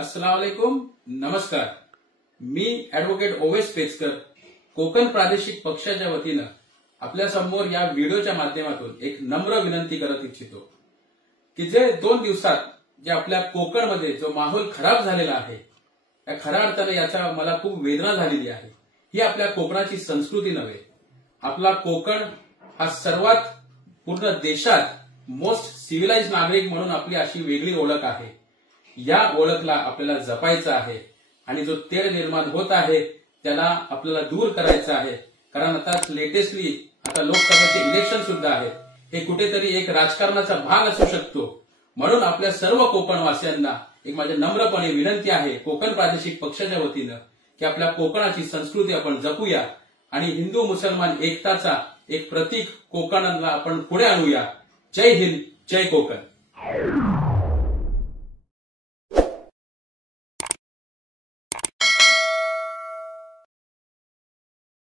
अस्सलाम वालेकुम, नमस्कार. मी ऍडव्होकेट ओवेस पेचकर कोकण प्रादेशिक पक्षाच्या वतीनं आपल्या समोर या व्हिडिओच्या माध्यमातून एक नम्र विनंती करत इच्छितो की जे 2 दिवसात जे आपल्या कोकणमध्ये जो माहोल खराब झालेला आहे, त्या खऱ्या अर्थाने याचा मला खूप वेदना झालेली आहे. ही आपल्या कोकणाची संस्कृती नव्हे. आपला कोकण हा सर्वात पूर्ण देशात मोस्ट सिव्हिलाइज नागरिक म्हणून आपली अशी वेगळी ओळख आहे. या ओळखला आपल्याला जपायचं आहे आणि जो तेढ निर्माण होत आहे त्याला आपल्याला दूर करायचं आहे. कारण आता लेटेस्टली लोकसभेचे इलेक्शन सुद्धा आहेत. हे कुठेतरी एक राजकारणाचा भाग असू शकतो. म्हणून आपल्या सर्व कोकणवासियांना एक माझ्या नम्रपणे विनंती आहे कोकण प्रादेशिक पक्षाच्या वतीनं की आपल्या कोकणाची संस्कृती आपण जपूया आणि हिंदू मुसलमान एकताचा एक प्रतीक कोकणाला आपण पुढे आणूया. जय हिंद, जय कोकण.